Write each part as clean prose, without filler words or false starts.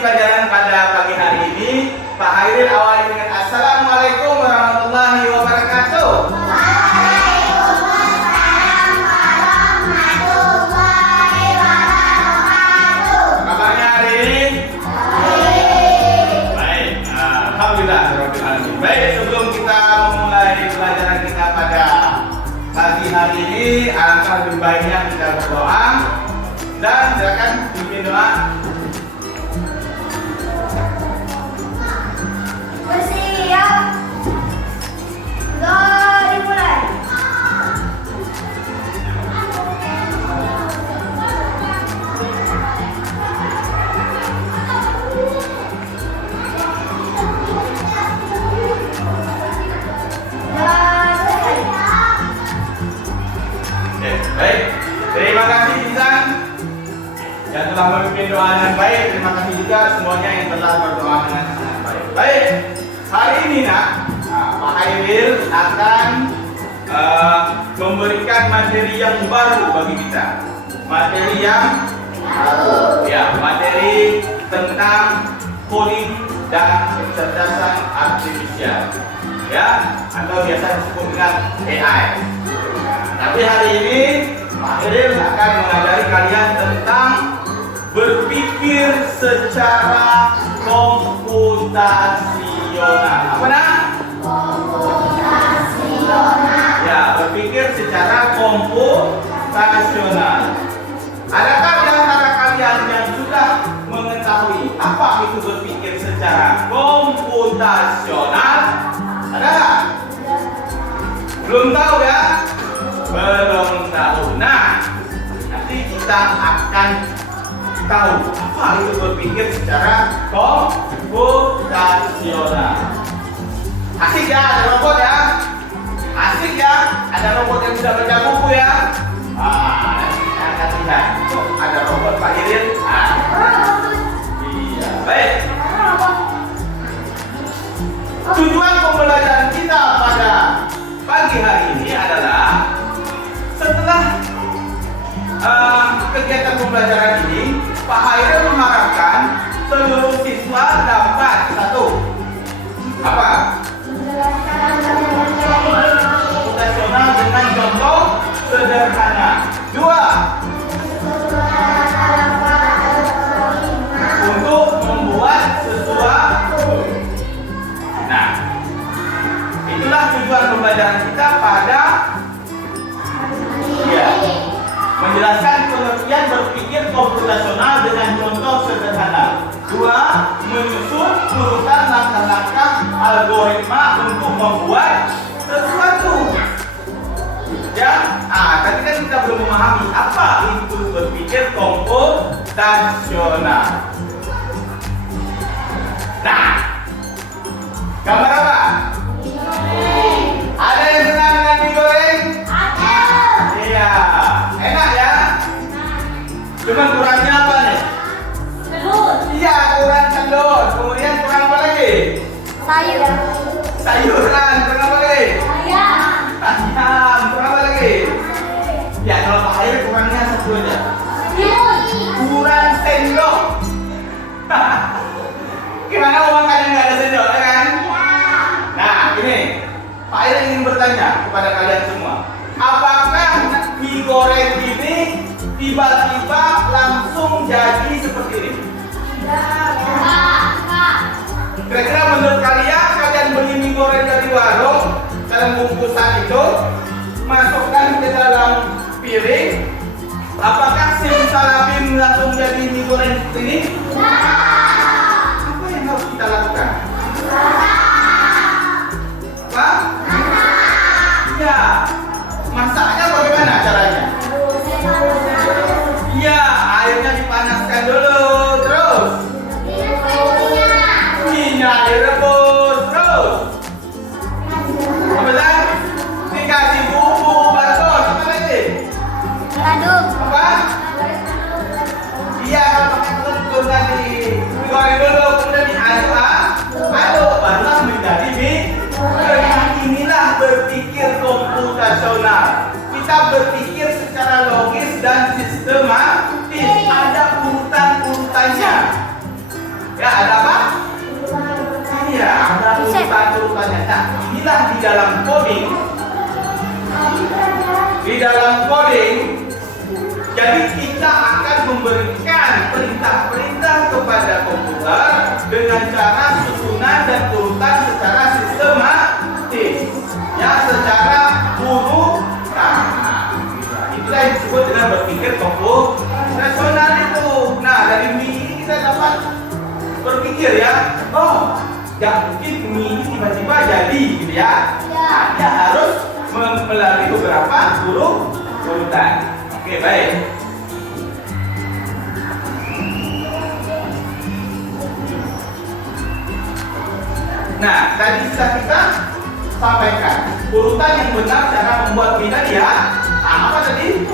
pelajaran pada pagi hari ini. Pak Hairil awali dengan Assalamualaikum warahmatullahi wabarakatuh. Waalaikumsalam warahmatullahi wabarakatuh. Kabarnya hari ini? Baik. Alhamdulillah. Baik, sebelum kita memulai pelajaran kita pada pagi hari ini, alangkah lebih baiknya kita berdoa. Dan silakan pimpin doa. Bersiap. Doa dimulai. Baik, terima kasih Insan yang telah memimpin doa dengan baik. Terima kasih juga semuanya yang telah berdoa dengan sangat baik. Baik, hari ini Pak Hairil akan memberikan materi yang baru bagi kita. Materi yang baru, ya, materi tentang coding dan kecerdasan artifisial, ya, atau biasa disebut dengan AI. Tapi hari ini Pak Hairil akan mengajari kalian tentang berpikir secara komputasional. Apa nak? Komputasional. Ya, berpikir secara komputasional. Adakah di antara kalian yang sudah mengetahui apa itu berpikir secara komputasional? Ada? Belum tahu ya? Belum tahu. Nah, nanti kita akan tahu apa itu berpikir secara komputasional. Asik ya, ada robot ya. Asik ya, ada robot yang sudah baca buku ya. Nanti kita akan lihat. Oh, ada robot Pak Hairil. Iya, baik. Tujuan pembelajaran kita pada pagi hari ini adalah setelah kegiatan pembelajaran ini, Pak Hairil mengharapkan seluruh siswa dapat satu, apa? Komputasional dengan contoh sederhana. Dua, untuk membuat sesuatu. Nah, itulah tujuan pembelajaran kita pada menjelaskan pengertian berpikir komputasional dengan contoh sederhana. Dua, menyusun urutan langkah-langkah algoritma untuk membuat sesuatu. Ya, tadi kan kita belum memahami apa itu berpikir komputasional. Nah, gambar apa? Ada yang senang dengan mie goreng? Ada. Iya, enak ya. Cuman kurangnya apa nih? Telur. Iya, kurang telur. Kemudian kurang apa lagi? Sayur. Sayuran. Kurang apa lagi? Ayam. Ayam. Kurang apa lagi? Ya, kalau Pak Hairil kurangnya satu aja. Kurang sendok. Gimana mau makan yang nggak ada sendok, ya kan? Nah, ini Pak Hairil ingin bertanya kepada kalian semua. Apakah mie goreng ini tiba-tiba langsung jadi seperti ini? Kira-kira menurut kalian beli mie goreng dari warung dalam bungkusan itu, masukkan ke dalam piring, apakah simsalabim langsung jadi mie goreng seperti ini? Apa yang harus kita lakukan? Apa? Ya, masaknya bagaimana caranya? Iya, airnya dipanaskan dulu, terus minyak direbus, terus apa lagi? Dikasih bumbu, bagus, apa lagi? Aduk. Apa? Iya, kalau pakai telur tadi. dalam coding, jadi kita akan memberikan perintah-perintah kepada komputer dengan cara susunan dan urutan secara sistematis, ya, secara urutan. Itulah yang disebut dengan berpikir komputasional itu. Nah, dari mie ini kita dapat berpikir, ya, oh, gak mungkin mie ini tiba-tiba jadi, gitu ya. Dia harus melalui beberapa urutan. Oke, baik. Nah, tadi sudah kita sampaikan urutan yang benar cara membuat mie tadi, ya. Apa tadi?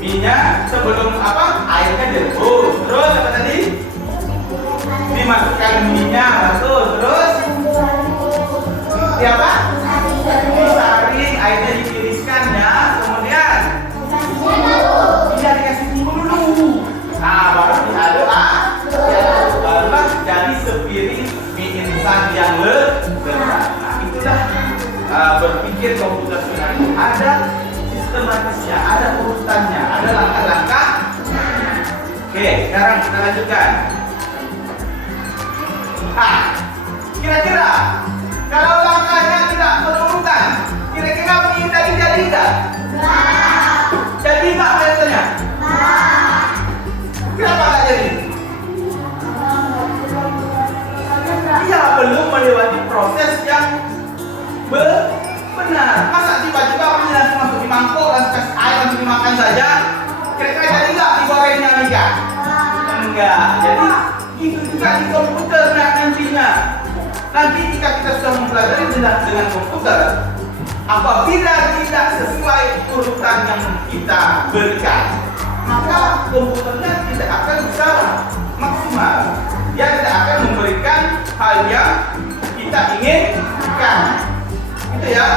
Mie-nya sebelum airnya direbus. Terus apa tadi? Dimasukkan mie-nya, terus apa? Disaring, airnya ditiriskan, ya. Kemudian dikasih bumbu dulu. Nah, baru diaduk, barulah jadi sepiring mie instan yang lezat. Nah, itulah berpikir komputasional itu ada sistematisnya, ada urutannya, ada langkah-langkah. Oke, sekarang kita lanjutkan. Kira-kira kalau langkahnya tidak berurutan, kira-kira mie tadi jadi tidak? Jadi nggak biasanya? Kenapa nggak jadi? Iya, belum melewati proses yang benar. Masa tiba-tiba mie langsung masuk di mangkok, langsung kasih air, langsung dimakan saja? Kira-kira jadi nggak digorengnya mie? Enggak. Jadi itu juga di komputer nantinya. Nanti jika kita sudah mempelajari dengan komputer, apabila tidak sesuai urutan yang kita berikan, maka komputernya tidak akan bisa maksimal. Dia tidak akan memberikan hal yang kita inginkan. Gitu, ya.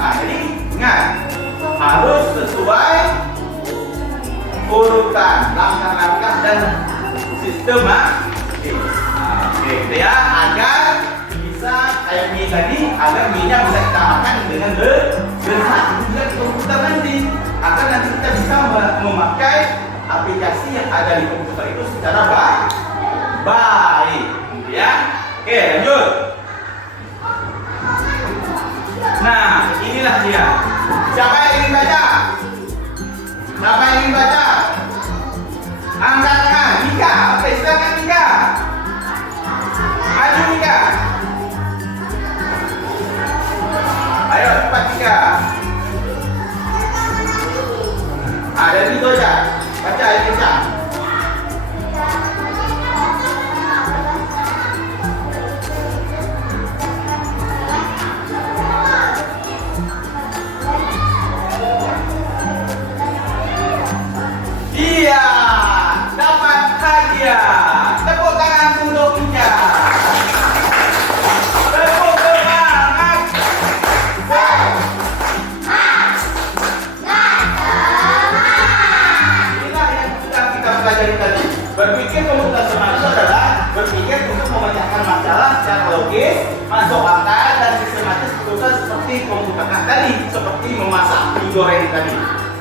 Nah, jadi ingat, harus sesuai urutan, langkah-langkah dan sistematis. Oke, gitu ya, agar bisa kayak mie tadi, agar mie-nya bisa kita makan dengan lezat. Juga di komputer nanti, agar nanti kita bisa memakai aplikasi yang ada di komputer itu secara baik, ya. Oke, lanjut. Nah, inilah dia. Siapa yang ingin baca? Siapa yang ingin baca? Angkat tangan. Nika, oke, silakan Nika. Maju Nika. Ayo cepat Nika. Ada itu aja. Baca, ayo baca. Iya, dapat hadiah. Tepuk tangan untuk Nika. Tepuk semangat. Inilah yang sudah kita pelajari tadi. Berpikir komputasional itu adalah berpikir untuk memecahkan masalah secara logis, masuk akal dan sistematis, berusaha seperti komputer tadi, seperti memasak mie goreng tadi.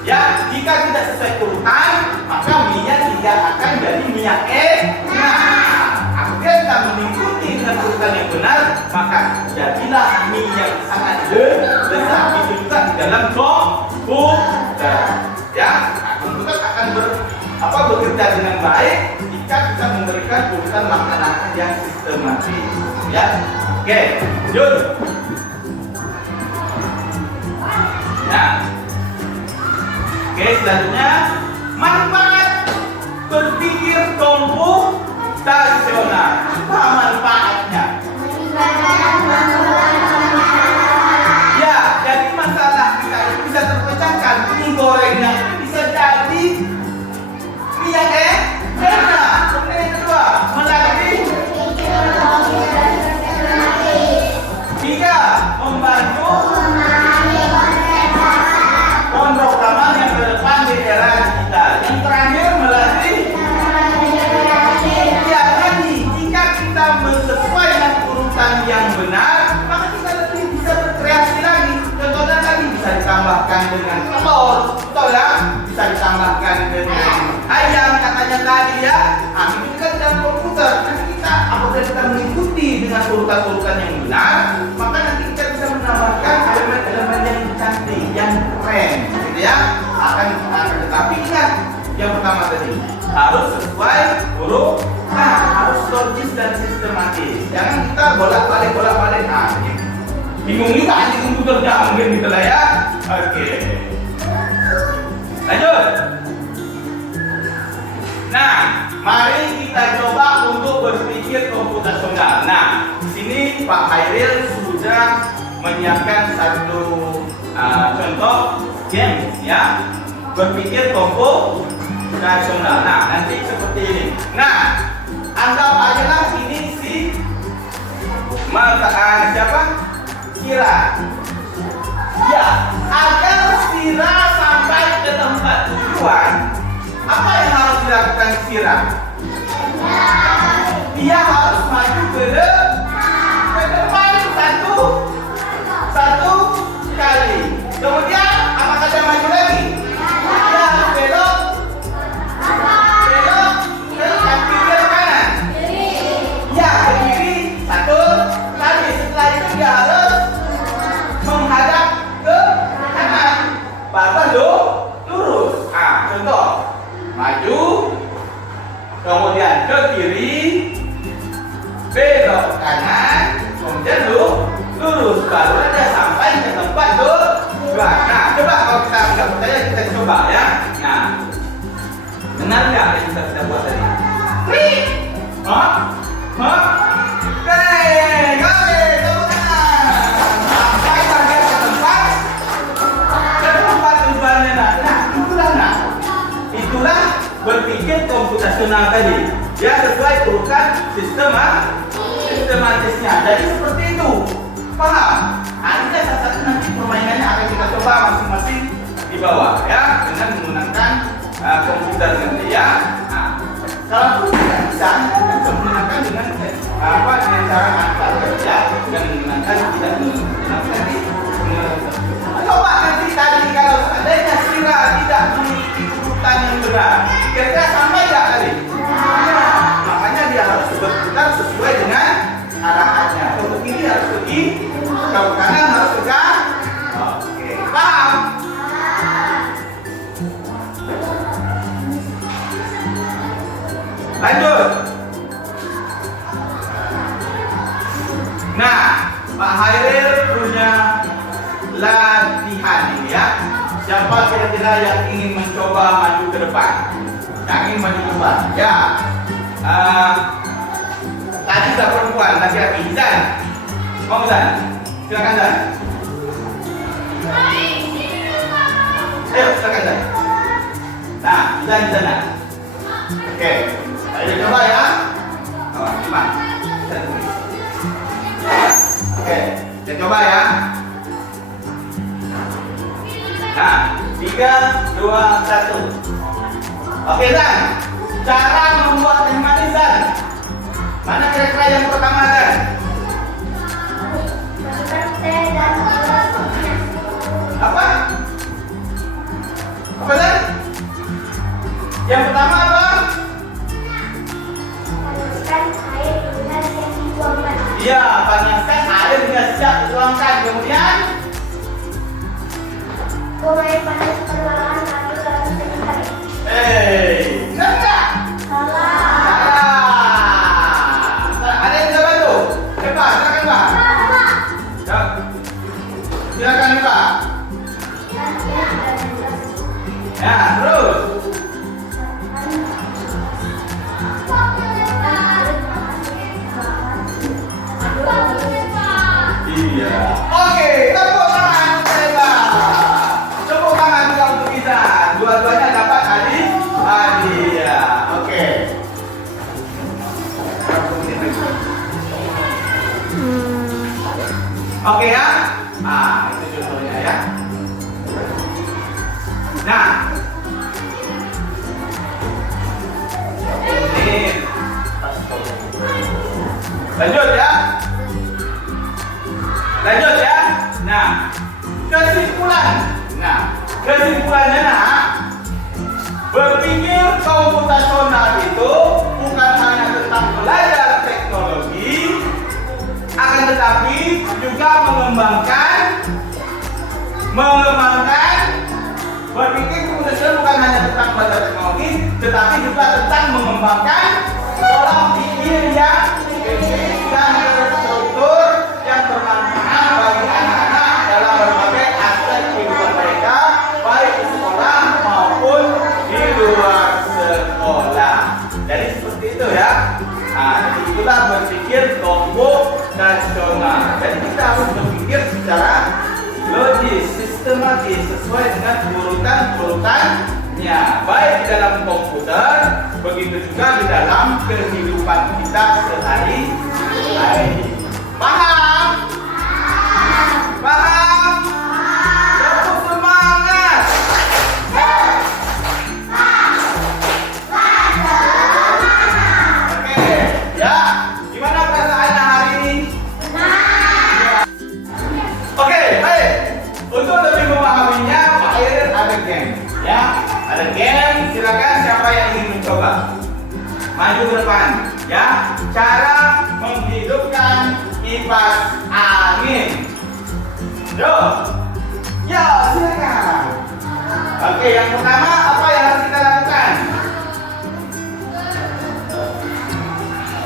Ya, jika tidak sesuai urutan, maka mie-nya tidak akan jadi mie yang enak. Apabila kita mengikuti dengan urutan yang benar, maka jadilah mie yang sangat lezat. Itu juga di dalam komputer. Ya, komputer akan bekerja dengan baik jika kita memberikan urutan langkah-langkah yang sistematis. Ya, oke, lanjut. Ya. Oke, selanjutnya manfaat berpikir komputasional. Apa manfaatnya? Ya, jadi masalah kita itu bisa terpecahkan. Mie gorengnya bisa jadi mie yang enak. Kemudian yang kedua, melalui tiga, membantu pondok ramalan yang berdepan di era digital. Yang terakhir dinamakan dengan ayam katanya tadi ya. Nah, itu kan dalam komputer. Nanti kita apabila kita mengikuti dengan urutan-urutan yang benar, maka nanti kita bisa menambahkan elemen-elemen yang cantik, yang keren, gitu ya. Tetapi ingat yang pertama tadi harus sesuai huruf. Nah, harus logis dan sistematis. Jangan kita bolak-balik. Nah, bingung juga anjing komputernya mungkin gitu lah ya. Oke. Lanjut. Nah, mari kita coba untuk berpikir komputasional. Nah, di sini Pak Hairil sudah menyiapkan satu contoh game ya. Berpikir komputasional. Nah, nanti seperti ini. Nah, anggap aja lah ini si siapa? Sira. Ya, agar Sira sampai ke tempat tujuan, apa yang harus dilakukan Sira? Dia harus maju ke depan satu kali. Kemudian apakah dia maju lagi? Dia harus belok ke kiri kanan. Ya, ke kiri satu kali. Setelah itu dia harus menghadap ke kanan, baru lurus. Ah, contoh, maju, kemudian ke kiri, belok kanan, kemudian lurus, baru dia sampai ke tempat tujuan. Nah, coba kalau kita nggak percaya kita coba ya. Nah, benar nggak yang kita buat tadi? Keren, oke, tepuk tangan. Sampai sampai ke tempat tujuannya. Nah, itulah berpikir komputasional tadi. Ya, sesuai urutan sistematisnya. Jadi seperti itu. Paham? Ada satu nanti permainannya akan kita coba masing-masing di bawah ya, dengan menggunakan komputer nanti ya. Nah, kalau tidak bisa menggunakan dengan cara angkat kerja dan menggunakan tidak menggunakan coba nanti tadi kalau seandainya Sira tidak mengikuti urutan yang benar, kira-kira sampai nggak tadi? Ya, makanya dia harus berputar sesuai dengan arahannya. Untuk ini harus pergi, kalau kanan harus ke. Oke, paham? Lanjut. Nah, Pak Hairil punya latihan ini ya. Siapa kira-kira yang ingin mencoba maju ke depan? Yang ingin maju ke depan? Ya. Tadi sudah perempuan, laki-laki. Zan, mau Zan? Silakan Zan. Ayo, silakan Zan. Nah, Zan di sana. Oke, ayo coba ya. Lima. Oke, kita coba ya. Nah, 3, 2, 1. Oke Zan, cara membuat teh manis Zan. Mana kira-kira yang pertama Zan? Masukkan teh dan gelasnya. Apa? Apa Zan? Yang pertama apa? Panaskan air dengan yang dituangkan. Iya, panaskan air hingga siap dituangkan. Kemudian Buang air panas perlahan lalu sedikit. benar nggak? Salah. Ada yang bisa bantu? Pak, silakan Pak. Silakan Pak. Ya, terus. Iya. Oke, tepuk tangan untuk Eva. Tepuk tangan juga untuk kita. Dua-duanya dapat hadiah. Oke. Oke ya. Ah, itu contohnya ya. Nah. Ini. Lanjut ya. Lanjut ya. Nah, kesimpulan. Nah, kesimpulannya nah, Berpikir komputasional itu bukan hanya tentang belajar teknologi, akan tetapi juga mengembangkan berpikir komputasional bukan hanya tentang belajar teknologi, tetapi juga tentang mengembangkan pola pikir yang efektif dan terstruktur yang bermanfaat bagi anak-anak dalam berbagai aspek kehidupan mereka, baik di sekolah maupun di luar sekolah. Jadi seperti itu ya. Nah, jadi itulah berpikir komputasional. Jadi kita harus berpikir secara logis, sistematis, sesuai dengan urutan-urutannya, baik di dalam komputer, begitu juga di dalam kehidupan kita sehari-hari. Paham? Paham? Tetap semangat. Oke, ya. Gimana perasaannya hari ini? Oke, baik. Untuk lebih memahaminya, Pak Irin ada game, ya. Ada game. Silakan siapa yang ingin mencoba, maju ke depan, ya. Cara menghidupkan kipas angin. Yo, ya silakan. Oke, yang pertama apa yang harus kita lakukan?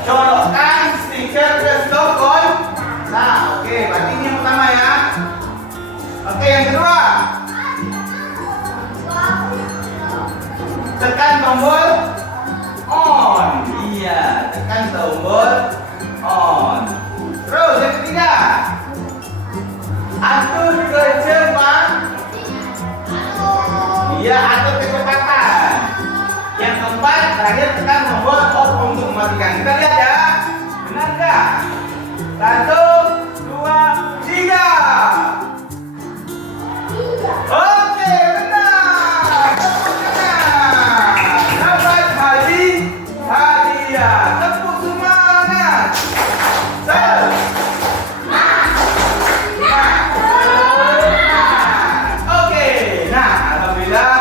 Colokkan stiker ke stokon. Nah, oke, berarti ini yang pertama ya. Oke, yang kedua, tekan tombol on. Iya, tekan tombol on. Terus yang ketiga, atur kecepatan. Iya, atur kecepatan. Yang keempat, terakhir tekan tombol off untuk mematikan. Kita lihat ya, benar nggak? 1, 2, 3. Oke, benar. Dapat hadiah. Tepuk semangat. Oke, nah alhamdulillah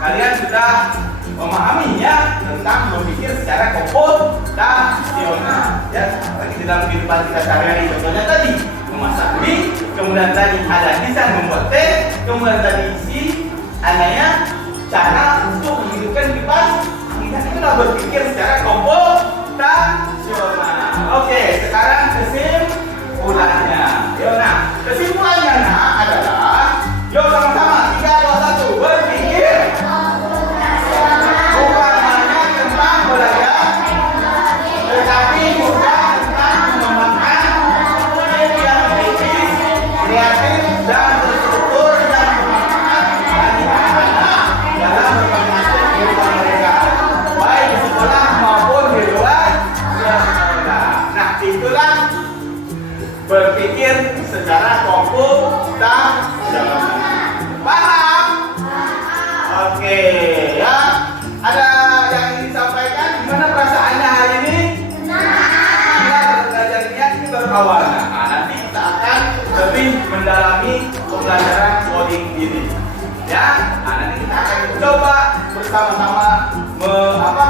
kalian sudah memahami ya tentang berpikir secara komputasional. Ya, lagi di dalam kehidupan kita sehari-hari. Contohnya tadi memasak mie, kemudian tadi ada pisang membuat teh, kemudian tadi isi ananya cara untuk menghidupkan kipas. Kita sudah berpikir secara komputasional. Oke, sekarang kesimpulannya. Yuk, nah kesimpulannya adalah, yuk sama-sama 3, 2, 1 berpikir bukan hanya tentang belajar, tetapi juga tentang mengembangkan ide yang kritis, kreatif dan terstruktur yang bermanfaat bagi anak-anak dalam berbagai aspek kehidupan mereka, baik di sekolah maupun di luar sekolah. Nah, itulah berpikir secara komputasional. Paham? Oke, ya. Ada yang ingin disampaikan? Gimana perasaannya hari ini? Kita belajar ini baru awal. Nah, nanti kita akan lebih mendalami pembelajaran coding ini. Ya, nah, nanti kita akan coba bersama-sama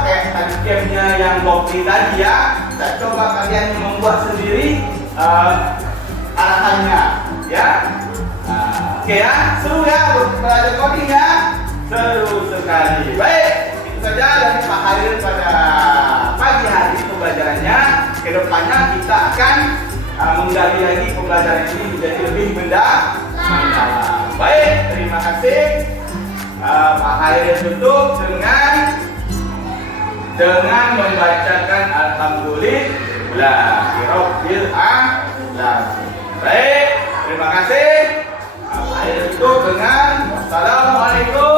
kayak tadi gamenya yang Bokti tadi ya. Kita coba kalian membuat sendiri arahannya, ya. Oke ya, seru ya belajar coding ya, seru sekali. Baik, itu saja dari Pak Halil pada pagi hari pembelajarannya. Kedepannya kita akan menggali lagi pembelajaran ini menjadi lebih mendalam. Baik, terima kasih. Pak Halil tutup dengan membacakan Alhamdulillahirabbil alamin. Baik, terima kasih. Akhir itu dengan Assalamualaikum